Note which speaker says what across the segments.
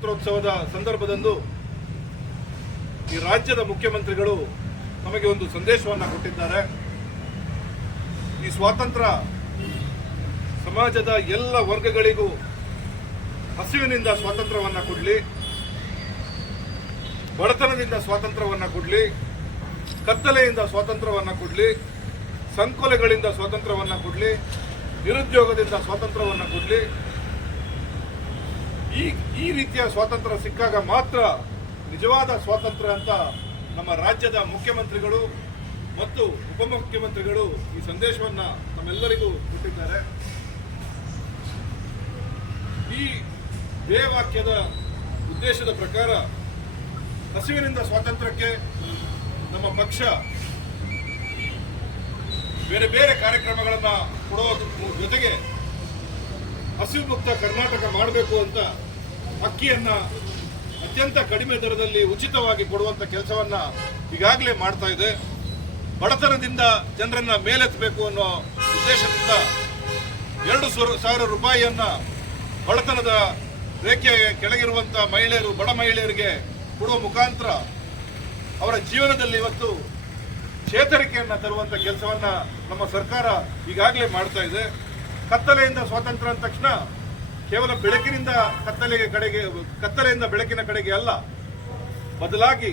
Speaker 1: ಸ್ವಾತಂತ್ರ್ಯೋತ್ಸವದ ಸಂದರ್ಭದಂದು ಈ ರಾಜ್ಯದ ಮುಖ್ಯಮಂತ್ರಿಗಳು ನಮಗೆ ಒಂದು ಸಂದೇಶವನ್ನು ಕೊಟ್ಟಿದ್ದಾರೆ. ಈ ಸ್ವಾತಂತ್ರ್ಯ ಸಮಾಜದ ಎಲ್ಲ ವರ್ಗಗಳಿಗೂ ಹಸಿವಿನಿಂದ ಸ್ವಾತಂತ್ರ್ಯವನ್ನು ಕೊಡಲಿ, ಬಡತನದಿಂದ ಸ್ವಾತಂತ್ರ್ಯವನ್ನು ಕೊಡಲಿ, ಕತ್ತಲೆಯಿಂದ ಸ್ವಾತಂತ್ರ್ಯವನ್ನು ಕೊಡಲಿ, ಸಂಕೋಲೆಗಳಿಂದ ಸ್ವಾತಂತ್ರ್ಯವನ್ನು ಕೊಡಲಿ, ನಿರುದ್ಯೋಗದಿಂದ ಸ್ವಾತಂತ್ರ್ಯವನ್ನು ಕೊಡಲಿ ಈ ಈ ರೀತಿಯ ಸ್ವಾತಂತ್ರ್ಯ ಸಿಕ್ಕಾಗ ಮಾತ್ರ ನಿಜವಾದ ಸ್ವಾತಂತ್ರ್ಯ ಅಂತ ನಮ್ಮ ರಾಜ್ಯದ ಮುಖ್ಯಮಂತ್ರಿಗಳು ಮತ್ತು ಉಪಮುಖ್ಯಮಂತ್ರಿಗಳು ಈ ಸಂದೇಶವನ್ನ ನಮ್ಮೆಲ್ಲರಿಗೂ ಕೊಟ್ಟಿದ್ದಾರೆ. ಈ ಧ್ಯೇಯವಾಕ್ಯದ ಉದ್ದೇಶದ ಪ್ರಕಾರ ಹಸಿವಿನಿಂದ ಸ್ವಾತಂತ್ರ್ಯಕ್ಕೆ ನಮ್ಮ ಪಕ್ಷ ಬೇರೆ ಬೇರೆ ಕಾರ್ಯಕ್ರಮಗಳನ್ನು ಕೊಡೋದ್ರ ಜೊತೆಗೆ ಹಸಿವು ಮುಕ್ತ ಕರ್ನಾಟಕ ಮಾಡಬೇಕು ಅಂತ ಅಕ್ಕಿಯನ್ನ ಅತ್ಯಂತ ಕಡಿಮೆ ದರದಲ್ಲಿ ಉಚಿತವಾಗಿ ಕೊಡುವಂತ ಕೆಲಸವನ್ನ ಈಗಾಗಲೇ ಮಾಡ್ತಾ ಇದೆ. ಬಡತನದಿಂದ ಜನರನ್ನ ಮೇಲೆತ್ತಬೇಕು ಅನ್ನೋ ಉದ್ದೇಶದಿಂದ ಎರಡು ಸಾವಿರ- ರೂಪಾಯಿಯನ್ನ ಬಡತನದ ರೇಖೆ ಕೆಳಗಿರುವಂತ ಮಹಿಳೆಯರು, ಬಡ ಮಹಿಳೆಯರಿಗೆ ಕೊಡುವ ಮುಖಾಂತರ ಅವರ ಜೀವನದಲ್ಲಿ ಇವತ್ತು ಚೇತರಿಕೆಯನ್ನ ತರುವಂತ ಕೆಲಸವನ್ನ ನಮ್ಮ ಸರ್ಕಾರ ಈಗಾಗಲೇ ಮಾಡ್ತಾ ಇದೆ. ಕತ್ತಲೆಯಿಂದ ಸ್ವಾತಂತ್ರ್ಯ ಅಂದ ತಕ್ಷಣ ಕೇವಲ ಬೆಳಕಿನಿಂದ ಕತ್ತಲೆಗೆ ಕಡೆಗೆ, ಕತ್ತಲೆಯಿಂದ ಬೆಳಕಿನ ಕಡೆಗೆ ಅಲ್ಲ, ಬದಲಾಗಿ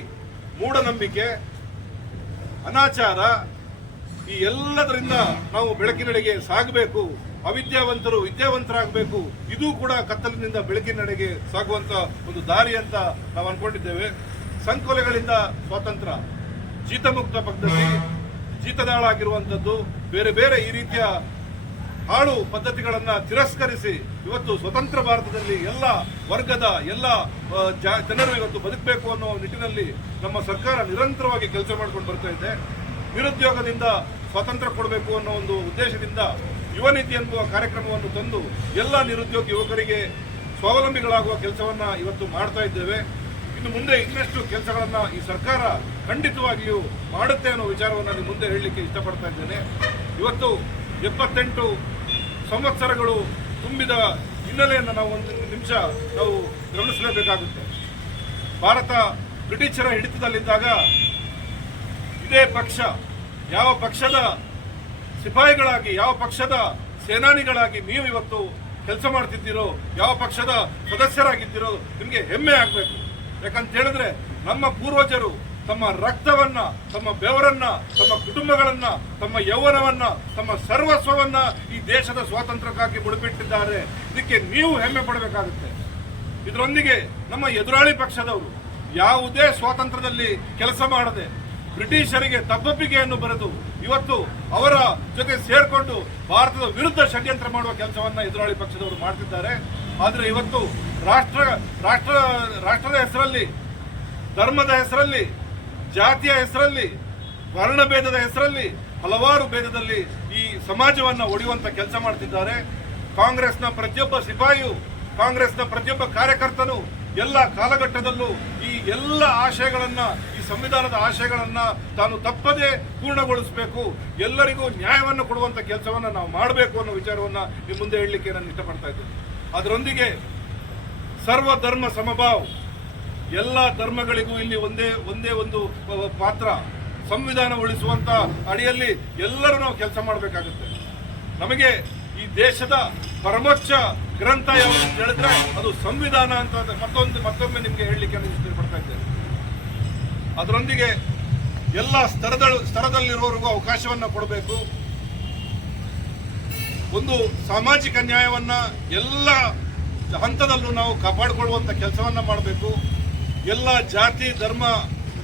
Speaker 1: ಮೂಢನಂಬಿಕೆ, ಅನಾಚಾರ, ಈ ಎಲ್ಲದರಿಂದ ನಾವು ಬೆಳಕಿನಡೆಗೆ ಸಾಗಬೇಕು, ಅವಿದ್ಯಾವಂತರು ವಿದ್ಯಾವಂತರಾಗಬೇಕು, ಇದು ಕೂಡ ಕತ್ತಲಿನಿಂದ ಬೆಳಕಿನಡೆಗೆ ಸಾಗುವಂತ ಒಂದು ದಾರಿ ಅಂತ ನಾವು ಅನ್ಕೊಂಡಿದ್ದೇವೆ. ಸಂಕೋಲೆಗಳಿಂದ ಸ್ವಾತಂತ್ರ್ಯ, ಜೀತಮುಕ್ತ ಪದ್ಧತಿ ಜೀತದಾಳಾಗಿರುವಂಥದ್ದು ಬೇರೆ ಬೇರೆ ಈ ರೀತಿಯ ಹಾಳು ಪದ್ಧತಿಗಳನ್ನು ತಿರಸ್ಕರಿಸಿ ಇವತ್ತು ಸ್ವತಂತ್ರ ಭಾರತದಲ್ಲಿ ಎಲ್ಲ ವರ್ಗದ ಎಲ್ಲ ಜನರು ಇವತ್ತು ಬದುಕಬೇಕು ಅನ್ನೋ ನಿಟ್ಟಿನಲ್ಲಿ ನಮ್ಮ ಸರ್ಕಾರ ನಿರಂತರವಾಗಿ ಕೆಲಸ ಮಾಡ್ಕೊಂಡು ಬರ್ತಾ ಇದೆ. ನಿರುದ್ಯೋಗದಿಂದ ಸ್ವಾತಂತ್ರ್ಯ ಕೊಡಬೇಕು ಅನ್ನೋ ಒಂದು ಉದ್ದೇಶದಿಂದ ಯುವ ನೀತಿ ಎನ್ನುವ ಕಾರ್ಯಕ್ರಮವನ್ನು ತಂದು ಎಲ್ಲ ನಿರುದ್ಯೋಗ ಯುವಕರಿಗೆ ಸ್ವಾವಲಂಬಿಗಳಾಗುವ ಕೆಲಸವನ್ನು ಇವತ್ತು ಮಾಡ್ತಾ ಇದ್ದೇವೆ. ಇನ್ನು ಮುಂದೆ ಇನ್ನಷ್ಟು ಕೆಲಸಗಳನ್ನು ಈ ಸರ್ಕಾರ ಖಂಡಿತವಾಗಿಯೂ ಮಾಡುತ್ತೆ ಅನ್ನೋ ವಿಚಾರವನ್ನು ಮುಂದೆ ಹೇಳಲಿಕ್ಕೆ ಇಷ್ಟಪಡ್ತಾ ಇದ್ದೇನೆ. ಇವತ್ತು ಎಪ್ಪತ್ತೆಂಟು ಸಂವತ್ಸರಗಳು ತುಂಬಿದ ಹಿನ್ನೆಲೆಯನ್ನು ನಾವು ಒಂದು ನಿಮಿಷ ನಾವು ಗಮನಿಸಲೇಬೇಕಾಗುತ್ತೆ. ಭಾರತ ಬ್ರಿಟಿಷರ ಹಿಡಿತದಲ್ಲಿದ್ದಾಗ ಇದೇ ಪಕ್ಷ, ಯಾವ ಪಕ್ಷದ ಸಿಪಾಯಿಗಳಾಗಿ, ಯಾವ ಪಕ್ಷದ ಸೇನಾನಿಗಳಾಗಿ ನೀವು ಇವತ್ತು ಕೆಲಸ ಮಾಡ್ತಿದ್ದೀರೋ, ಯಾವ ಪಕ್ಷದ ಸದಸ್ಯರಾಗಿದ್ದೀರೋ ನಿಮಗೆ ಹೆಮ್ಮೆ ಆಗಬೇಕು. ಯಾಕಂತ ಹೇಳಿದ್ರೆ ನಮ್ಮ ಪೂರ್ವಜರು ತಮ್ಮ ರಕ್ತವನ್ನ, ತಮ್ಮ ಬೆವರನ್ನ, ತಮ್ಮ ಕುಟುಂಬಗಳನ್ನ, ತಮ್ಮ ಯೌವನವನ್ನ, ತಮ್ಮ ಸರ್ವಸ್ವವನ್ನ ಈ ದೇಶದ ಸ್ವಾತಂತ್ರ್ಯಕ್ಕಾಗಿ ಬುಡಬಿಟ್ಟಿದ್ದಾರೆ ಇದಕ್ಕೆ ನೀವು ಹೆಮ್ಮೆ ಪಡಬೇಕಾಗುತ್ತೆ. ಇದರೊಂದಿಗೆ ನಮ್ಮ ಎದುರಾಳಿ ಪಕ್ಷದವರು ಯಾವುದೇ ಸ್ವಾತಂತ್ರ್ಯದಲ್ಲಿ ಕೆಲಸ ಮಾಡದೆ ಬ್ರಿಟಿಷರಿಗೆ ತಪ್ಪೊಪ್ಪಿಗೆಯನ್ನು ಬರೆದು ಇವತ್ತು ಅವರ ಜೊತೆ ಸೇರಿಕೊಂಡು ಭಾರತದ ವಿರುದ್ಧ ಷಡ್ಯಂತ್ರ ಮಾಡುವ ಕೆಲಸವನ್ನ ಎದುರಾಳಿ ಪಕ್ಷದವರು ಮಾಡ್ತಿದ್ದಾರೆ. ಆದರೆ ಇವತ್ತು ರಾಷ್ಟ್ರ ರಾಷ್ಟ್ರ, ರಾಷ್ಟ್ರದ ಹೆಸರಲ್ಲಿ, ಧರ್ಮದ ಹೆಸರಲ್ಲಿ ಜಾತಿಯ ಹೆಸರಲ್ಲಿ ವರ್ಣಭೇದದ ಹೆಸರಲ್ಲಿ, ಹಲವಾರು ಭೇದದಲ್ಲಿ ಈ ಸಮಾಜವನ್ನ ಒಡೆಯುವಂತ ಕೆಲಸ ಮಾಡ್ತಿದ್ದಾರೆ. ಕಾಂಗ್ರೆಸ್ನ ಪ್ರತಿಯೊಬ್ಬ ಸಿಪಾಯಿಯು, ಕಾಂಗ್ರೆಸ್ನ ಪ್ರತಿಯೊಬ್ಬ ಕಾರ್ಯಕರ್ತನು ಎಲ್ಲ ಕಾಲಘಟ್ಟದಲ್ಲೂ ಈ ಎಲ್ಲ ಆಶಯಗಳನ್ನ, ಈ ಸಂವಿಧಾನದ ಆಶಯಗಳನ್ನ ತಾನು ತಪ್ಪದೇ ಪೂರ್ಣಗೊಳಿಸಬೇಕು. ಎಲ್ಲರಿಗೂ ನ್ಯಾಯವನ್ನು ಕೊಡುವಂತ ಕೆಲಸವನ್ನ ನಾವು ಮಾಡಬೇಕು ಅನ್ನೋ ವಿಚಾರವನ್ನ ನಿಮ್ಮ ಮುಂದೆ ಹೇಳಲಿಕ್ಕೆ ನಾನು ಇಷ್ಟಪಡ್ತಾ ಇದ್ದೇನೆ. ಅದರೊಂದಿಗೆ ಸರ್ವಧರ್ಮ ಸಮಭಾವ್ ಎಲ್ಲ ಧರ್ಮಗಳಿಗೂ ಇಲ್ಲಿ ಒಂದೇ ಒಂದೇ ಒಂದು ಪಾತ್ರ ಸಂವಿಧಾನ ಉಳಿಸುವಂತ ಅಡಿಯಲ್ಲಿ ಎಲ್ಲರೂ ನಾವು ಕೆಲಸ ಮಾಡಬೇಕಾಗುತ್ತೆ. ನಮಗೆ ಈ ದೇಶದ ಪರಮೋಚ್ಚ ಗ್ರಂಥ ಯಾವುದು ಹೇಳಿದ್ರೆ ಅದು ಸಂವಿಧಾನ ಅಂತ ಮತ್ತೊಂದು, ಮತ್ತೊಮ್ಮೆ ನಿಮಗೆ ಹೇಳಲಿಕ್ಕೆ ಇಷ್ಟಪಡ್ತಾ ಇದ್ದೇನೆ. ಅದರೊಂದಿಗೆ ಎಲ್ಲ ಸ್ತರದ ಸ್ತರದಲ್ಲಿರುವವರಿಗೂ ಅವಕಾಶವನ್ನು ಕೊಡಬೇಕು. ಒಂದು ಸಾಮಾಜಿಕ ನ್ಯಾಯವನ್ನ ಎಲ್ಲ ಹಂತದಲ್ಲೂ ನಾವು ಕಾಪಾಡಿಕೊಳ್ಳುವಂತ ಕೆಲಸವನ್ನ ಮಾಡಬೇಕು. ಎಲ್ಲ ಜಾತಿ, ಧರ್ಮ,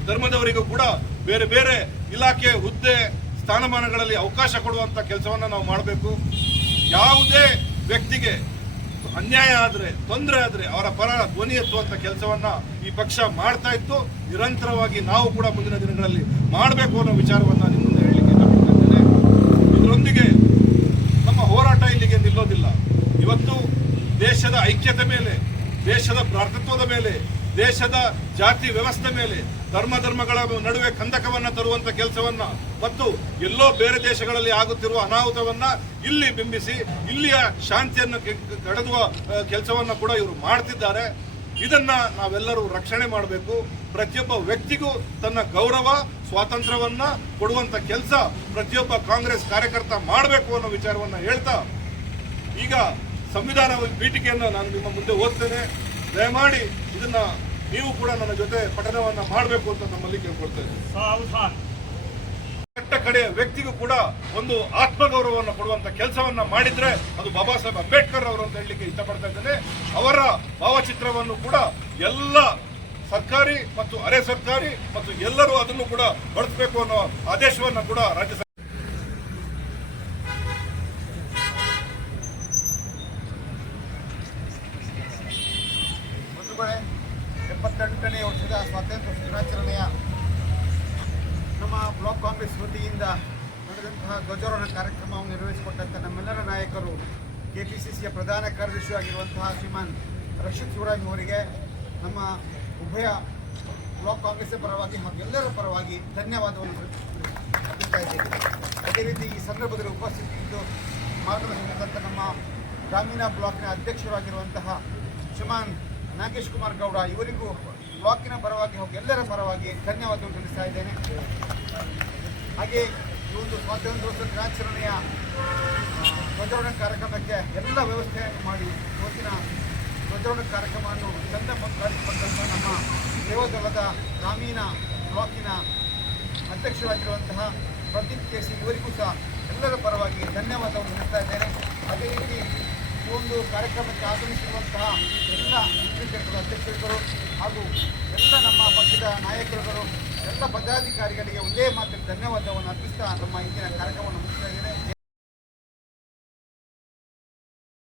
Speaker 1: ಧರ್ಮದವರಿಗೂ ಕೂಡ ಬೇರೆ ಬೇರೆ ಇಲಾಖೆ, ಹುದ್ದೆ, ಸ್ಥಾನಮಾನಗಳಲ್ಲಿ ಅವಕಾಶ ಕೊಡುವಂತ ಕೆಲಸವನ್ನ ನಾವು ಮಾಡಬೇಕು. ಯಾವುದೇ ವ್ಯಕ್ತಿಗೆ ಅನ್ಯಾಯ ಆದ್ರೆ, ತೊಂದರೆ ಆದ್ರೆ ಅವರ ಪರ ಧ್ವನಿ ಎತ್ತುವಂತ ಕೆಲಸವನ್ನ ಈ ಪಕ್ಷ ಮಾಡ್ತಾ ಇತ್ತು. ನಿರಂತರವಾಗಿ ನಾವು ಕೂಡ ಮುಂದಿನ ದಿನಗಳಲ್ಲಿ ಮಾಡಬೇಕು ಅನ್ನೋ ವಿಚಾರವನ್ನ ನಿಮ್ಮ ಮುಂದೆ ಹೇಳಲಿಕ್ಕೆ ಇಷ್ಟಪಡ್ತಾ ಇದರೊಂದಿಗೆ ನಮ್ಮ ಹೋರಾಟ ಇಲ್ಲಿಗೆ ನಿಲ್ಲೋದಿಲ್ಲ. ಇವತ್ತು ದೇಶದ ಐಕ್ಯತೆ ಮೇಲೆ, ದೇಶದ ಭ್ರಾತೃತ್ವದ ಮೇಲೆ ದೇಶದ ಜಾತಿ ವ್ಯವಸ್ಥೆ ಮೇಲೆ ಧರ್ಮ ಧರ್ಮಗಳ ನಡುವೆ ಕಂದಕವನ್ನ ತರುವಂತ ಕೆಲಸವನ್ನ ಮತ್ತು ಎಲ್ಲೋ ಬೇರೆ ದೇಶಗಳಲ್ಲಿ ಆಗುತ್ತಿರುವ ಅನಾಹುತವನ್ನ ಇಲ್ಲಿ ಬಿಂಬಿಸಿ, ಇಲ್ಲಿಯ ಶಾಂತಿಯನ್ನು ಕಡೆದುವ ಕೆಲಸವನ್ನ ಕೂಡ ಇವರು ಮಾಡ್ತಿದ್ದಾರೆ. ಇದನ್ನ ನಾವೆಲ್ಲರೂ ರಕ್ಷಣೆ ಮಾಡಬೇಕು. ಪ್ರತಿಯೊಬ್ಬ ವ್ಯಕ್ತಿಗೂ ತನ್ನ ಗೌರವ, ಸ್ವಾತಂತ್ರ್ಯವನ್ನ ಕೊಡುವಂತ ಕೆಲಸ ಪ್ರತಿಯೊಬ್ಬ ಕಾಂಗ್ರೆಸ್ ಕಾರ್ಯಕರ್ತ ಮಾಡಬೇಕು ಅನ್ನೋ ವಿಚಾರವನ್ನ ಹೇಳ್ತಾ ಈಗ ಸಂವಿಧಾನ ಪೀಠಿಕೆಯನ್ನು ನಾನು ನಿಮ್ಮ ಮುಂದೆ ಓದ್ತೇನೆ. ದಯಮಾಡಿ ಇದನ್ನ ನೀವು ಕೂಡ ನನ್ನ ಜೊತೆ ಪಠನವನ್ನ ಮಾಡಬೇಕು ಅಂತ ನಮ್ಮಲ್ಲಿ
Speaker 2: ಕೇಳ್ಕೊಳ್ತೇವೆ.
Speaker 1: ಕೆಟ್ಟ ಕಡೆಯ ವ್ಯಕ್ತಿಗೂ ಕೂಡ ಒಂದು ಆತ್ಮಗೌರವವನ್ನು ಕೊಡುವಂತ ಕೆಲಸವನ್ನ ಮಾಡಿದ್ರೆ ಅದು ಬಾಬಾ ಸಾಹೇಬ್ ಅಂಬೇಡ್ಕರ್ ಅವರು ಅಂತ ಹೇಳಲಿಕ್ಕೆ ಇಷ್ಟಪಡ್ತಾ ಇದ್ದೇನೆ. ಅವರ ಭಾವಚಿತ್ರವನ್ನು ಕೂಡ ಎಲ್ಲ ಸರ್ಕಾರಿ ಮತ್ತು ಅರೆ ಸರ್ಕಾರಿ ಮತ್ತು ಎಲ್ಲರೂ ಅದನ್ನು ಕೂಡ ಬಳಸಬೇಕು ಅನ್ನೋ ಆದೇಶವನ್ನು ಕೂಡ ರಾಜ್ಯ ಸರ್ಕಾರ
Speaker 3: ಸ್ವಾತಂತ್ರ್ಯ ದಿನಾಚರಣೆಯ ನಮ್ಮ ಬ್ಲಾಕ್ ಕಾಂಗ್ರೆಸ್ ವತಿಯಿಂದ ನಡೆದಂತಹ ಧ್ವಜಾರೋಹಣ ಕಾರ್ಯಕ್ರಮವನ್ನು ನಿರ್ವಹಿಸಿಕೊಟ್ಟಂಥ ನಮ್ಮೆಲ್ಲರ ನಾಯಕರು ಕೆ ಪಿ ಸಿ ಸಿಯ ಪ್ರಧಾನ ಕಾರ್ಯದರ್ಶಿ ಆಗಿರುವಂತಹ ಶ್ರೀಮಾನ್ ರಕ್ಷಿತ್ ಶಿವರಾಜ್ ಅವರಿಗೆ ನಮ್ಮ ಉಭಯ ಬ್ಲಾಕ್ ಕಾಂಗ್ರೆಸ್ ಪರವಾಗಿ ಹಾಗೂ ಎಲ್ಲರ ಪರವಾಗಿ ಧನ್ಯವಾದವನ್ನು ಅದೇ ರೀತಿ ಈ ಸಂದರ್ಭದಲ್ಲಿ ಉಪಸ್ಥಿತಿದ್ದು ಮಾರ್ಗದರ್ಶನದಂಥ ನಮ್ಮ ಗ್ರಾಮೀಣ ಬ್ಲಾಕ್ನ ಅಧ್ಯಕ್ಷರಾಗಿರುವಂತಹ ಶ್ರೀಮಾನ್ ನಾಗೇಶ್ ಕುಮಾರ್ ಗೌಡ, ಇವರಿಗೂ ಬ್ಲಾಕಿನ ಪರವಾಗಿ ಹಾಗೂ ಎಲ್ಲರ ಪರವಾಗಿ ಧನ್ಯವಾದವನ್ನು ತಿಳಿಸ್ತಾ ಇದ್ದೇನೆ. ಹಾಗೆ ಈ ಒಂದು ಸ್ವಾತಂತ್ರ್ಯೋತ್ಸವ ದಿನಾಚರಣೆಯ ಧ್ವಜಾರೋಹಣ ಕಾರ್ಯಕ್ರಮಕ್ಕೆ ಎಲ್ಲ ವ್ಯವಸ್ಥೆಯನ್ನು ಮಾಡಿ, ಇವತ್ತಿನ ಧ್ವಜಾರೋಹಣ ಕಾರ್ಯಕ್ರಮವನ್ನು ಚಂದ ಮಾಡಿಕೊಂಡಂಥ ನಮ್ಮ ದೇವದಳದ ಗ್ರಾಮೀಣ ಬ್ಲಾಕಿನ ಅಧ್ಯಕ್ಷರಾಗಿರುವಂತಹ ಪ್ರದೀಪ್ ಕೆ ಸಿ ಇವರಿಗೂ ಸಹ ಎಲ್ಲರ ಪರವಾಗಿ ಧನ್ಯವಾದವನ್ನು ಹೇಳ್ತಾ ಇದ್ದೇನೆ. ಅದೇ ರೀತಿ ಈ ಒಂದು ಕಾರ್ಯಕ್ರಮಕ್ಕೆ ಆಗಮಿಸಿರುವಂತಹ ಎಲ್ಲ ಮುಖ್ಯಸ್ಥರು ಅಧ್ಯಕ್ಷರುಗಳು ಹಾಗೂ ಎಲ್ಲ ನಮ್ಮ ಪಕ್ಷದ ನಾಯಕರುಗಳು, ಎಲ್ಲ ಪದಾಧಿಕಾರಿಗಳಿಗೆ ಒಂದೇ ಮಾತಿನ ಧನ್ಯವಾದವನ್ನು ಅರ್ಪಿಸ್ತಾ ನಮ್ಮ ಇಂದಿನ ಕಾರ್ಯಕ್ರಮವನ್ನು ಮುಗಿಸ್ತಾ